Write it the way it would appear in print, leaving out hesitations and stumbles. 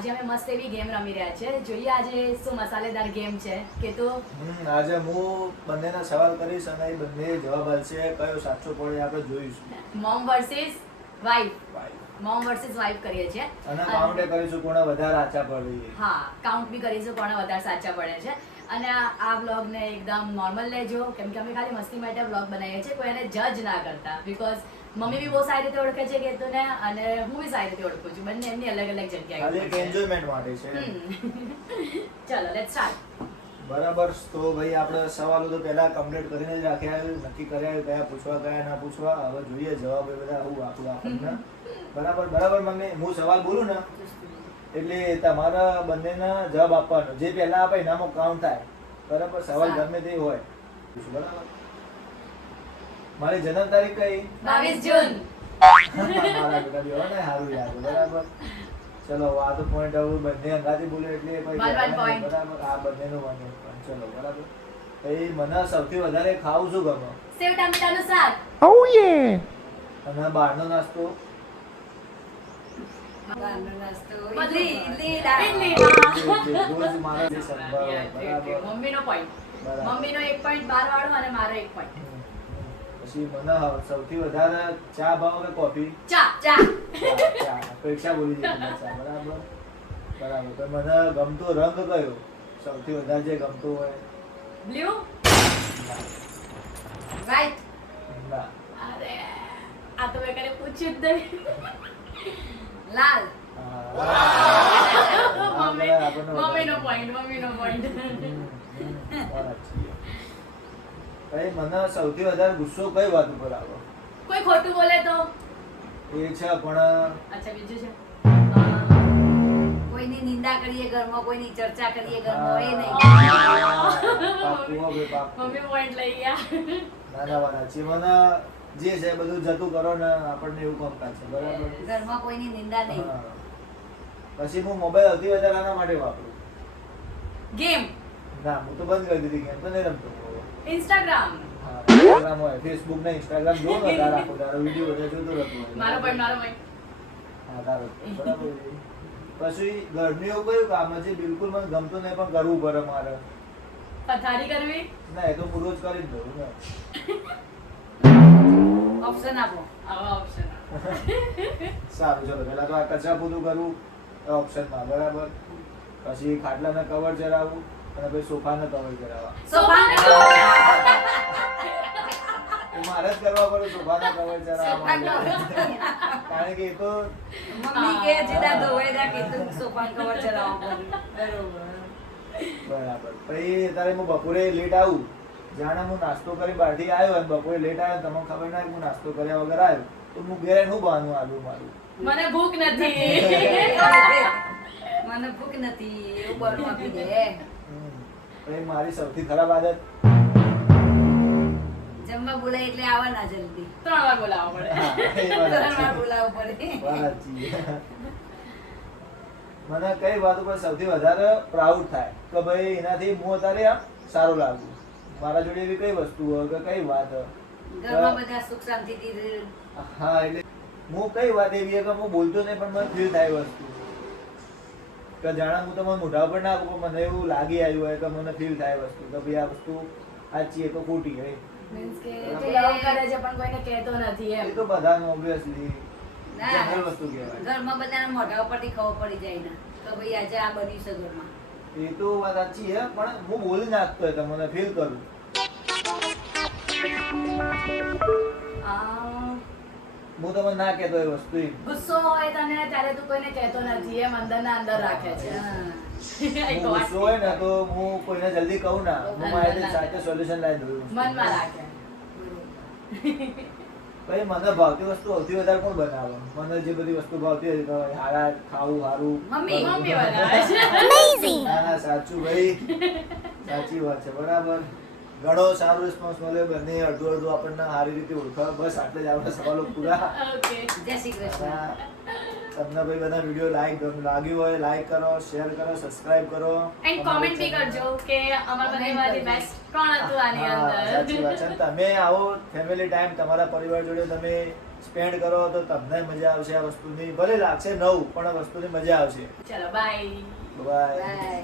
આજે અમે મસ્ત એવી ગેમ રમી રહ્યા છે. જોઈએ આજે શું મસાલેદાર ગેમ છે કે તો આજે હું બંનેના સવાલ કરીશ અને એ બંને જવાબ આપશે. કયો સાચો પડે આપણે જોઈશું. Mom versus wife. Bye. Mom versus wife કરીએ છીએ અને કાઉન્ટે કરીશું કોણે વધારે આચા પડી. હા, કાઉન્ટ બી કરીશું કોણે વધારે સાચા પડે છે. અને આ વ્લોગને એકદમ નોર્મલ લેજો કેમ કે અમે ખાલી મસ્તી માટે વ્લોગ બનાવીએ છીએ, કોઈ એને જજ ના કરતા. બીકોઝ મમ્મી બી બહુ સારી રીતે ઓળખે છે કેતુને અને હું બી સારી રીતે ઓળખું છું. બંને એમની અલગ અલગ જગ્યાએ ખાલી એક એન્જોયમેન્ટ માટે છે. ચલો લેટ્સ સ્ટાર્ટ. બરાબર. તો ભાઈ આપણે સવાલો તો પહેલા કમ્પ્લીટ કરીને જ રાખ્યા, નક્કી કર્યા કયા પૂછવા કયા ના પૂછવા. હવે જોઈએ જવાબ એ બધા આવું આપણું આપણને. બરાબર મમ્મી, હું સવાલ બોલું ને એટલે તમારા બંનેના જવાબ આપવાનો. જે પહેલા આપે એનામાં કાઉન્ટ થાય. બરાબર. સવાલ ગમે તે હોય. બરાબર. મારી જન્મ તારીખ કઈ? 22 જૂન. મારા બેટા બી હોય ને સારું યાદ. બરાબર. ચલો આ તો પોઈન્ટ આવું બંને અંગાથી બોલે એટલે પછી one point. બરાબર. આ બંનેનું 1 point. ચલો બરાબર. પછી મને સૌથી વધારે ખાવું શું ગમે? સેવ ટામેટાનું શાક. અને બહારનો નાસ્તો? ઇડલી. રોજ મારા જે સંભાળ. બરાબર. મમ્મીનો પોઈન્ટ. બરાબર. મમ્મીનો 1 પોઈન્ટ 12 વાળો અને મારો 1 પોઈન્ટ. પછી મને સૌથી વધારે ચા ભાવ કે કોફી? ચા. ચા. પરીક્ષા બોલી દીધી ચા. બરાબર. તો મને ગમતો રંગ કયો? સૌથી વધારે જે ગમતો હોય? બ્લુ. વ્હાઈટ. ના. અરે આ તો મેં કને પૂછ્યું જ નહીં. લાલ. મમ્મીનો પોઈન્ટ. ભાઈ મને સૌથી વધારે ગુસ્સો કઈ વાત ઉપર આવે? કોઈ ખોટું બોલે તો? એ છે પણ અચ્છા બીજું છે. કોઈની નિંદા કરીએ ઘરમાં, કોઈની ચર્ચા કરીએ ઘરમાં, એ નહીં. પાક્કું હો ભાઈ, પાક્કું. મમ્મી પોઈન્ટ લઈ ગયા. નાના વાળા છે. મને જે છે બધું જતું કરો ને આપણને એવું કામકાજ છે. બરાબર. ઘરમાં કોઈની નિંદા નહીં. હા. પછી હું મોબાઈલ સૌથી વધારે આના માટે વાપરું? ગેમ. ના, હું તો બંધ કરી દીધી ગેમ તો નહીં રમતો. ઇન્સ્ટાગ્રામ. હા, ઇન્સ્ટાગ્રામ હોય, ફેસબુક ને ઇન્સ્ટાગ્રામ જો ને તાર આખો તારો વિડિયો બધો જોતો રહેતો હોય. મારો પોઈન્ટ. હા, તારો બરાબર. પછી ઘરનું એવું કયું કામ છે બિલકુલ મને ગમતું નહીં પણ કરવું પડે મારે? પથારી કરવી. ના, એ તો હું રોજ કરી જ દઉં ને. ઓપ્શન આપો. આવા ઓપ્શન. સારું, ચલો પહેલા તો આ કચરા પોતું કરવું ઓપ્શનમાં. બરાબર. પછી ખાટલાના કવર ચડાવવું અને પછી સોફાના કવર ચડાવવા. સોફા. એ મારે જ કરવા પડે સોફાના કવર ચડાવવા માટે. કારણ કે એ તો મમ્મી કે જેદા ધોવેદા કે તું સોફાન કવર ચલાવવા પડે. બરાબર. પછી અત્યારે હું બપોરે લેટ આવું, જાણે હું નાસ્તો કરી બહારથી આવ્યો અને બપોરે લેટ આવ્યો, તમને ખબર ના કે હું નાસ્તો કર્યા વગર આવ્યો તો હું ઘેર શું બહાનું આલું મારું? મને ભૂખ નથી. મને ભૂખ નથી એવું બળું આપી દે. પછી મારી સૌથી ખરાબ આદત? જમવા બોલાય એટલે આવા ના જલ્દી. 3 વાર બોલાવવા પડે. હા, એ વાત 3 વાર સાચી. બોલાવવું પડે. વાત સાચી. મને કઈ વાત ઉપર સૌથી વધારે પ્રાઉડ થાય કે ભાઈ એનાથી હું અત્યારે આમ સારું લાગુ? મારા જોડે એવી કઈ વસ્તુ હોય કે કઈ વાત હોય? ઘરમાં બધા સુખ શાંતિથી રહે. હા, એટલે હું કઈ વાત એવી છે કે હું બોલતો નહીં પણ મને ફીલ થાય વસ્તુ કે જાણે હું તમને મોઢા ઉપર ના આપું પણ મને એવું લાગી આવ્યું હોય કે મને ફીલ થાય વસ્તુ કે ભાઈ આ વસ્તુ સાચી એ તો ખોટી હોય. મીન્સ કે તું લવ કરે છે પણ કોઈને કહેતો નથી એમ. એ તો બધાનું ઓબ્વિયસલી ના, જનરલ વસ્તુ કહેવાય. ઘરમાં બધાના મોઢા ઉપરથી ખબર પડી જાય ને કે ભાઈ આજે આ બન્યું છે ઘરમાં. એ તો વાત સાચી છે પણ હું બોલી નાખતો હોય તો મને ફીલ કરું. હું તમને ના કહેતો એ વસ્તુ એમ. ગુસ્સો હોય તને ત્યારે તું કોઈને કહેતો નથી એમ અંદર ના અંદર રાખે છે. હા. એક હું વાત ગુસ્સો હોય ને તો હું કોઈને જલ્દી કહું ના, હું મારી રીતે સાથે સોલ્યુશન લાવી દઉં. મનમાં રાખે. ભાઈ મને ભાવતી વસ્તુ સૌથી વધારે કોણ બનાવે? મને જે બધી વસ્તુ ભાવતી હોય તો હારા ખાવું હારું મમ્મી. મમ્મી બનાવે છે. ના ના સાચું ભાઈ, સાચી વાત છે. બરાબર. ઘણો સારો રિસ્પોન્સ મળ્યો. બંને અડધું અડધું આપણને સારી રીતે ઓળખાય. બસ આટલે જ આપણા સવાલો પૂરા. ઓકે. જય શ્રી કૃષ્ણ. તમને ભાઈ બધા વિડીયો લાગ્યું હોય લાઈક કરો, શેર કરો, સબસ્ક્રાઇબ કરો એન્ડ કોમેન્ટ બી કરજો કે અમાર બંનેમાંથી બેસ્ટ કોણ હતું આની હા, સાચી વાત અંદર. છે. તમે આવો ફેમિલી ટાઈમ તમારા પરિવાર જોડે તમે સ્પેન્ડ કરો તો તમને મજા આવશે આ વસ્તુની. ભલે લાગશે નવું પણ આ વસ્તુની મજા આવશે. ચલો બાય. બાય. બાય.